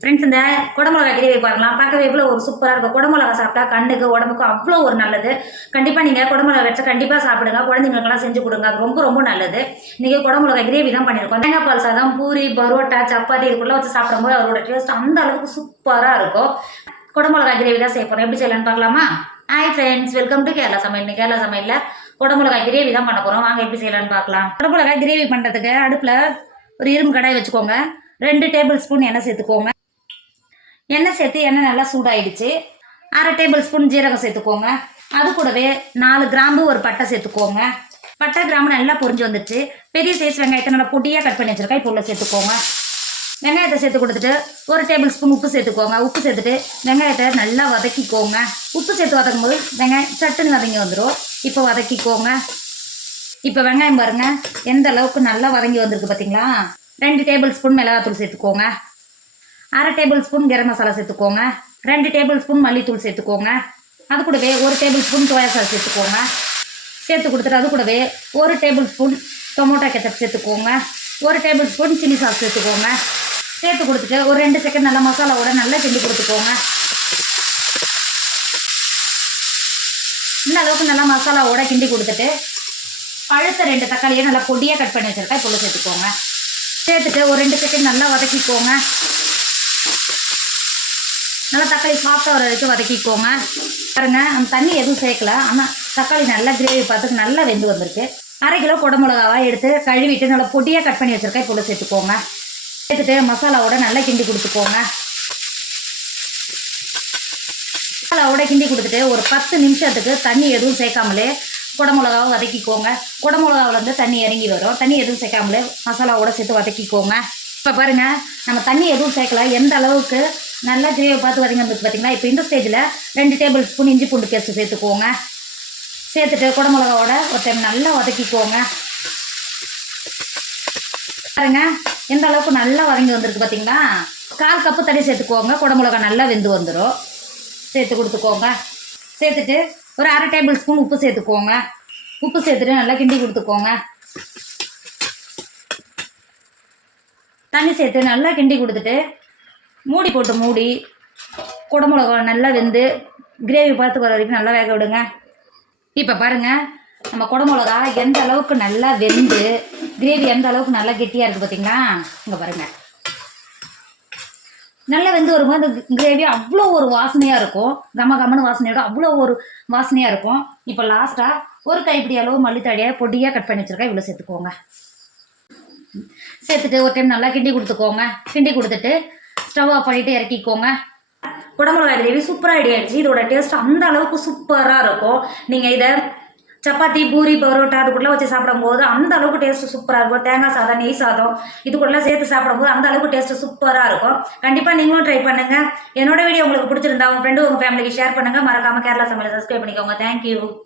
Friends இந்த குடமிளகா gravy பார்க்கலாம் பார்க்கவே எவ்வளோ ஒரு சூப்பராக இருக்கும். குடமிளகா சாப்பிட்டா கண்ணுக்கு உடம்புக்கும் அவ்வளோ ஒரு நல்லது. கண்டிப்பாக நீங்கள் குடமிளகா வச்சா கண்டிப்பாக சாப்பிடுங்க. குழந்தைங்களுக்கெல்லாம் செஞ்சு கொடுங்க. அது ரொம்ப ரொம்ப நல்லது. இன்றைக்கி குடமிளகா கிரேவி தான் பண்ணியிருக்கோம். தேங்காய் பால் சாதம் பூரி பரோட்டா சப்பாத்தி இதுக்குள்ளே வச்சு சாப்பிடும்போது அதோட டேஸ்ட் அந்த அளவுக்கு சூப்பராக இருக்கும். குடமிளகா கிரேவி தான் செய்ய போகிறோம் எப்படி செய்யலாம்னு பார்க்கலாமா? Hi friends welcome to Kerala சமையல். கேரளா சமையலில் குடமிளகாய் கிரேவி தான் பண்ண போகிறோம் வாங்க எப்படி செய்யலாம்னு பார்க்கலாம். குடமிளகாய் கிரேவி பண்ணுறதுக்கு அடுப்பில் ஒரு இரும்பு கடாய் வச்சுக்கோங்க. ரெண்டு டேபிள் ஸ்பூன் எண்ணெய் சேர்த்துக்கோங்க. எண்ணெய் சேர்த்து எண்ணெய் நல்லா சூடாயிடுச்சு. அரை டேபிள் ஸ்பூன் ஜீரகம் சேர்த்துக்கோங்க. அது கூடவே நாலு கிராம்பு ஒரு பட்டை சேர்த்துக்கோங்க. பட்டை கிராம்பு நல்லா பொரிஞ்சு வந்துடுச்சு பெரிய சைஸ் வெங்காயத்தை நல்லா பொடியாக கட் பண்ணி வச்சிருக்கேன். இப்போ உள்ள சேர்த்துக்கோங்க. வெங்காயத்தை சேர்த்து கொடுத்துட்டு ஒரு டேபிள் ஸ்பூன் உப்பு சேர்த்துக்கோங்க. உப்பு சேர்த்துட்டு வெங்காயத்தை நல்லா வதக்கிக்கோங்க. உப்பு சேர்த்து வதக்கும் போது வெங்காயம் சட்டுன்னு வதங்கி வந்துடும் இப்போ வதக்கிக்கோங்க. இப்போ வெங்காயம் பாருங்கள் எந்த அளவுக்கு நல்லா வதங்கி வந்திருக்கு பார்த்தீங்களா? ரெண்டு டேபிள் ஸ்பூன் மிளகாத்தூள் சேர்த்துக்கோங்க. அரை டேபிள் ஸ்பூன் கரம் மசாலா சேர்த்துக்கோங்க. ரெண்டு டேபிள் ஸ்பூன் மல்லித்தூள் சேர்த்துக்கோங்க. அது கூடவே ஒரு டேபிள் ஸ்பூன் சோயா சாஸ் சேர்த்துக்கோங்க. சேர்த்து கொடுத்துட்டு அது கூடவே ஒரு டேபிள் ஸ்பூன் டொமோட்டோ கெச்சப் சேர்த்துக்கோங்க. ஒரு டேபிள் ஸ்பூன் சில்லி சாஸ் சேர்த்துக்கோங்க. சேர்த்து கொடுத்துட்டு ஒரு ரெண்டு செகண்ட் நல்லா மசாலாவோட நல்லா கிண்டி கொடுத்துக்கோங்க. இந்த அளவுக்கு நல்லா மசாலாவோட கிண்டி கொடுத்துட்டு பழுத்த ரெண்டு தக்காளியை நல்லா பொடியாக கட் பண்ணி வச்சிருக்கேன் இப்போ சேர்த்துக்கோங்க. சேர்த்துட்டு ஒரு ரெண்டு செகண்ட் நல்லா வதக்கிக்கோங்க. நல்லா தக்காளி சாஃப்டாக வர வரைக்கும் வதக்கிக்கோங்க. பாருங்க நம்ம தண்ணி எதுவும் சேர்க்கல. ஆனால் தக்காளி நல்லா கிரேவி பார்த்துக்கு நல்லா வெந்து வந்திருக்கு. அரை கிலோ குடமிளகாவாக எடுத்து கழுவிட்டு நல்லா பொடியாக கட் பண்ணி வச்சுருக்கேன் இப்போ சேர்த்துக்கோங்க. சேர்த்துட்டு மசாலாவோட நல்லா கிண்டி கொடுத்துக்கோங்க. மசாலாவோட கிண்டி கொடுத்துட்டு ஒரு பத்து நிமிஷத்துக்கு தண்ணி எதுவும் சேர்க்காமலே குடமிளகாவை வதக்கிக்கோங்க. குடமிளகாவிலேருந்து தண்ணி இறங்கி வரும். தண்ணி எதுவும் சேர்க்காமலே மசாலாவோட சேர்த்து வதக்கிக்கோங்க. இப்போ பாருங்க நம்ம தண்ணி எதுவும் சேர்க்கல. எந்த அளவுக்கு நல்லா கிரேவி பார்த்து வரீங்க வந்துருக்கு பார்த்தீங்களா இப்போ இந்த ஸ்டேஜில் ரெண்டு டேபிள் ஸ்பூன் இஞ்சி பூண்டு பேஸ்ட்டு சேர்த்துக்கோங்க. சேர்த்துட்டு குடமிளகாவோட ஒரு டைம் நல்லா வதக்கிக்கோங்க. பாருங்க எந்த அளவுக்கு நல்லா வதங்கி வந்திருக்கு பார்த்தீங்களா கால் கப்பு தண்ணி சேர்த்துக்கோங்க. குடமிளகா நல்லா வெந்து வந்துடும் சேர்த்து கொடுத்துக்கோங்க. சேர்த்துட்டு ஒரு அரை டேபிள் ஸ்பூன் உப்பு சேர்த்துக்கோங்க. உப்பு சேர்த்துட்டு நல்லா கிண்டி கொடுத்துக்கோங்க. தண்ணி சேர்த்து நல்லா கிண்டி கொடுத்துட்டு மூடி போட்டு மூடி குடமிளகா நல்லா வெந்து கிரேவி பார்த்து வர வரைக்கும் நல்லா வேக விடுங்க. இப்போ பாருங்கள் நம்ம குடமிளகா எந்த அளவுக்கு நல்லா வெந்து கிரேவி எந்த அளவுக்கு நல்லா கெட்டியாக இருக்குது பார்த்தீங்களா இங்கே பாருங்கள் நல்லா வெந்து வரும்போது அந்த கிரேவி அவ்வளோ ஒரு வாசனையாக இருக்கும். கம கமன்னு வாசனையோட அவ்வளோ ஒரு வாசனையாக இருக்கும். இப்போ லாஸ்ட்டாக ஒரு கைப்பிடி அளவு மல்லித்தழையை பொடியாக கட் பண்ணி வச்சுருக்கேன். இவ்வளோ சேர்த்துக்கோங்க. சேர்த்துட்டு ஒரு டைம் நல்லா கிண்டி கொடுத்துக்கோங்க. கிண்டி கொடுத்துட்டு ஸ்டவ் ஆஃப் பண்ணிட்டு இறக்கிக்கோங்க. குடமிளகா கிரேவி சூப்பராக ரெடி ஆயிடுச்சு. இதோட டேஸ்ட் அந்த அளவுக்கு சூப்பராக இருக்கும். நீங்கள் இதை சப்பாத்தி பூரி பரோட்டா அது கூடலாம் வச்சு சாப்பிடும்போது அந்த அளவுக்கு டேஸ்ட் சூப்பராக இருக்கும். தேங்காய் சாதம் நெய் சாதம் இது கூடலாம் சேர்த்து சாப்பிடும்போது அந்த அளவுக்கு டேஸ்ட் சூப்பராக இருக்கும். கண்டிப்பாக நீங்களும் ட்ரை பண்ணுங்கள் என்னோட வீடியோ உங்களுக்கு பிடிச்சிருந்தா உங்கள் ஃப்ரெண்டு உங்கள் ஃபேமிலிக்கு ஷேர் பண்ணுங்கள் மறக்காமல் கேரளா சமையல் சப்ஸ்கிரைப் பண்ணிக்கோங்க. தேங்க்யூ